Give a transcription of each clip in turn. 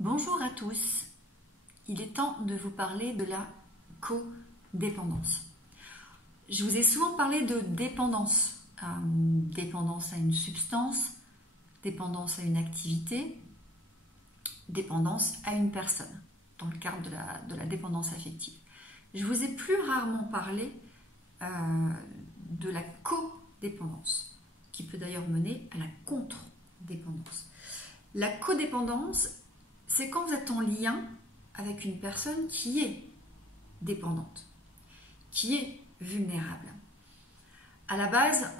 Bonjour à tous, il est temps de vous parler de la codépendance. Je vous ai souvent parlé de dépendance, dépendance à une substance, dépendance à une activité, dépendance à une personne, dans le cadre de la dépendance affective. Je vous ai plus rarement parlé de la codépendance, qui peut d'ailleurs mener à la contre-dépendance. La codépendance, c'est quand vous êtes en lien avec une personne qui est dépendante, qui est vulnérable. À la base,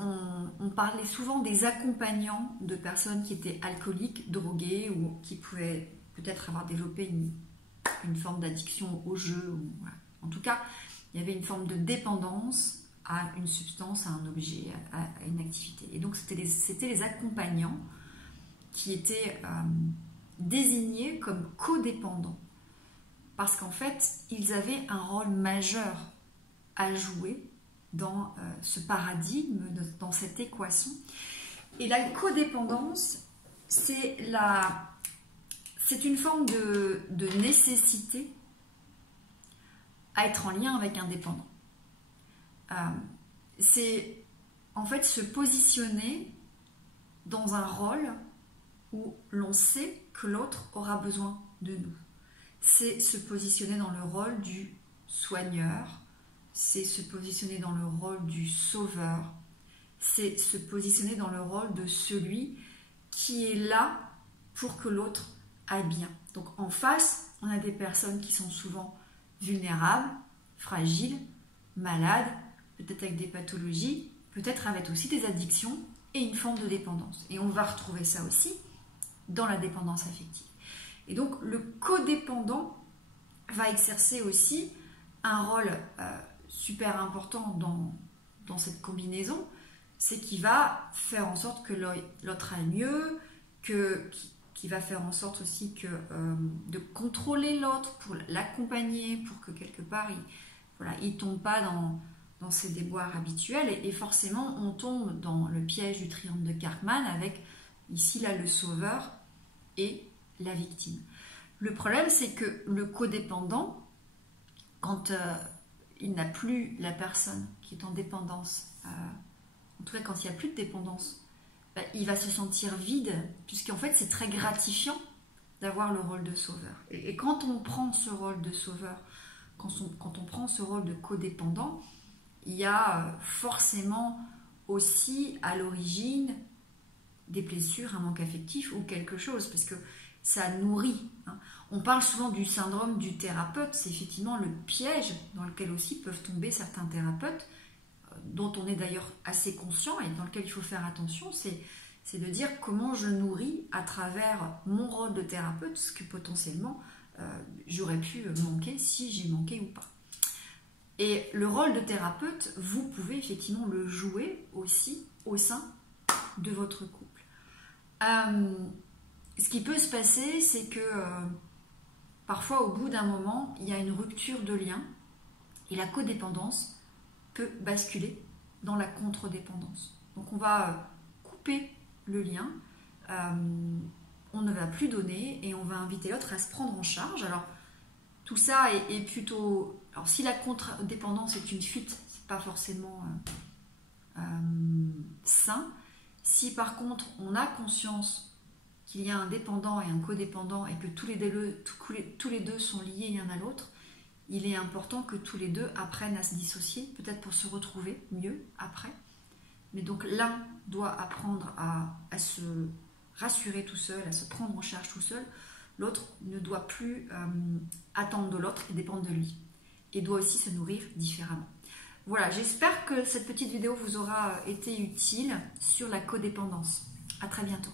on parlait souvent des accompagnants de personnes qui étaient alcooliques, droguées ou qui pouvaient peut-être avoir développé une forme d'addiction au jeu. Voilà. En tout cas, il y avait une forme de dépendance à une substance, à un objet, à une activité. Et donc, c'était les accompagnants qui étaient désignés comme codépendants. Parce qu'en fait, ils avaient un rôle majeur à jouer dans ce paradigme, dans cette équation. Et la codépendance, c'est une forme de nécessité à être en lien avec un dépendant. C'est en fait se positionner dans un rôle où l'on sait que l'autre aura besoin de nous. C'est se positionner dans le rôle du soigneur, c'est se positionner dans le rôle du sauveur, c'est se positionner dans le rôle de celui qui est là pour que l'autre aille bien. Donc en face, on a des personnes qui sont souvent vulnérables, fragiles, malades, peut-être avec des pathologies, peut-être avec aussi des addictions et une forme de dépendance. Et on va retrouver ça aussi dans la dépendance affective. Et donc le codépendant va exercer aussi un rôle super important dans cette combinaison, c'est qu'il va faire en sorte que l'autre aille mieux, qui va faire en sorte aussi de contrôler l'autre pour l'accompagner, pour que quelque part il tombe pas dans ses déboires habituels et forcément on tombe dans le piège du triangle de Karpman avec ici là le sauveur et la victime. Le problème, c'est que le codépendant, quand il n'a plus la personne qui est en dépendance, en tout cas quand il n'y a plus de dépendance, il va se sentir vide, puisqu'en fait c'est très gratifiant d'avoir le rôle de sauveur. Et quand on prend ce rôle de sauveur, quand on prend ce rôle de codépendant, il y a forcément aussi à l'origine des blessures, un manque affectif ou quelque chose, parce que ça nourrit. On parle souvent du syndrome du thérapeute, c'est effectivement le piège dans lequel aussi peuvent tomber certains thérapeutes, dont on est d'ailleurs assez conscient et dans lequel il faut faire attention, c'est de dire comment je nourris à travers mon rôle de thérapeute, ce que potentiellement j'aurais pu manquer si j'ai manqué ou pas. Et le rôle de thérapeute, vous pouvez effectivement le jouer aussi au sein de votre couple. Ce qui peut se passer, c'est que parfois au bout d'un moment, il y a une rupture de lien et la codépendance peut basculer dans la contre-dépendance. Donc on va couper le lien, on ne va plus donner et on va inviter l'autre à se prendre en charge. Alors tout ça est plutôt... Alors si la contre-dépendance est une fuite, c'est pas forcément sain. Si par contre on a conscience qu'il y a un dépendant et un codépendant et que tous les deux sont liés l'un à l'autre, il est important que tous les deux apprennent à se dissocier, peut-être pour se retrouver mieux après. Mais donc l'un doit apprendre à se rassurer tout seul, à se prendre en charge tout seul. L'autre ne doit plus attendre de l'autre et dépendre de lui. Et doit aussi se nourrir différemment. Voilà, j'espère que cette petite vidéo vous aura été utile sur la codépendance. À très bientôt.